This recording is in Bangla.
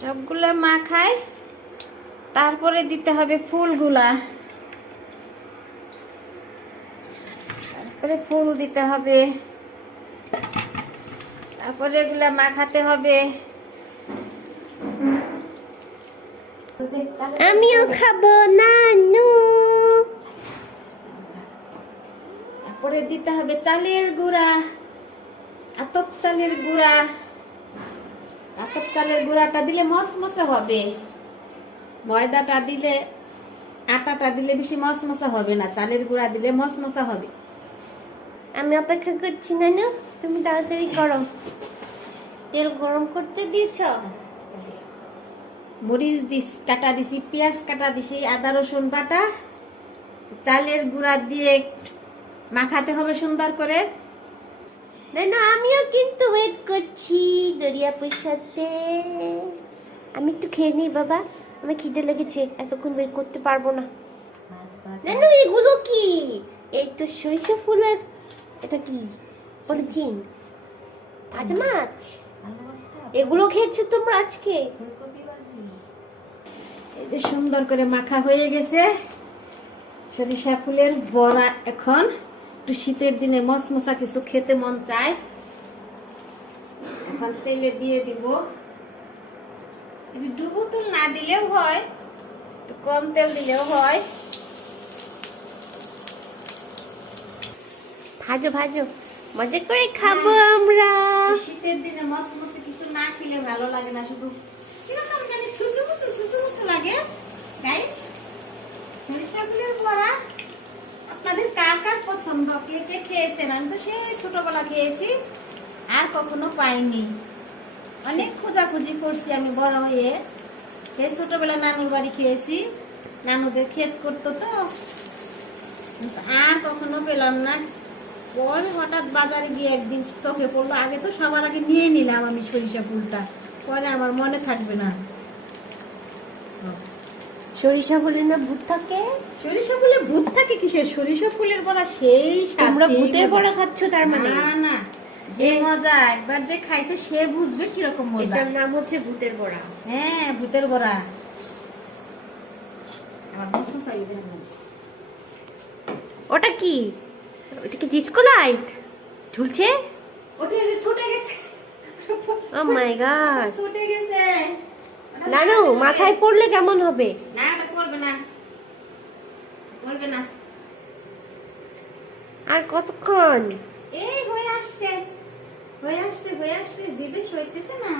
সবগুলা মাখায়, তারপরে দিতে হবে ফুলগুলা। তারপরে ফুল দিতে হবে, তারপরে এগুলা মাখাতে হবে। আমিও খাবো নানু। তারপরে দিতে হবে চালের গুঁড়া, আতপ চালের গুঁড়া। আতপ চালের গুঁড়াটা দিলে মসমসে হবে। ময়দাটা দিলে, আটাটা দিলে বেশি মসমসা হবে না, চালের গুঁড়া দিলে মসমসা হবে। আমি অপেক্ষা করছি নানু, তুমি তাড়াতাড়ি করো। তেল গরম করতে দিয়েছ? মরিচ কাটা দিছি, পেঁয়াজ কাটা দিছি, আদা রসুন বাটা, চালের গুঁড়া দিয়ে মাখাতে হবে সুন্দর করে। নানু আমিও কিন্তু ওয়েট করছি দরিয়াপুর সাথে। আমি একটু খেয়ে নিই বাবা, আমার খিদে লেগেছে, এতক্ষণ ওয়েট করতে পারবো না। নানু এগুলো কি? এই তো সরিষা ফুলের, এটা কি পলিথিন? ভাজা মাছ এগুলো খেয়েছো তোমরা আজকে? এই যে সুন্দর করে মাখা হয়ে গেছে সরিষা ফুলের বড়া। এখন একটু শীতের দিনে মশমশা কিছু খেতে মন চায়, এখন তেলে দিয়ে দিব। ডুবো তেল না দিলেও হয়, একটু কম তেল দিলেও হয়। ভাজো ভাজো, মজা করে খাবো আমরা। শীতের দিনে মশমশে কিছু না খেলে ভালো লাগে না, শুধু কিরকম জানি ছুচু লাগে। গাইস, সরিষা ফুলের বড়া আপনাদের কার কার পছন্দ, কে কে খেয়েছেন? আমি তো সেই ছোটবেলা খেয়েছি, আর কখনো পাইনি। অনেক খোঁজাখুঁজি করছি আমি বড় হয়ে। সেই ছোটবেলা নানুর বাড়ি খেয়েছি, নানুদের ক্ষেত করতো তো, আর কখনো পেলাম না। পরে হঠাৎ বাজারে গিয়ে একদিন চোখে পড়লো, আগে তো সবার আগে নিয়ে নিলাম আমি সরিষা ফুলটা, পরে আমার মনে থাকবে না। সরিষা ফুলে না ভূত থাকে? সরিষা ফুলে ভূত থাকে কিসের? সরিষা ফুলের বড়া সেই স্বাদ। তোমরা ভূতের বড়া খাচ্ছ তার মানে? না না, যে মজা, একবার যে খাইছে সে বুঝবে কিরকম মজা। এটার নাম হচ্ছে ভূতের বড়া। হ্যাঁ, ভূতের বড়া। আমার পছন্দ হইবে না। ওটা কি? ওটা কি ডিস্কো লাইট ঝুলছে? ওটা যে ছুটে গেছে। ও মাই গড, ছুটে গেছে। নানু মাথায় পড়লে কেমন হবে? না, এটা করবে না, করবে না। আর কতক্ষণ? এই হয়ে আসছে, হয়ে আসছে, হয়ে আসছে, জিভে সইতেছে না।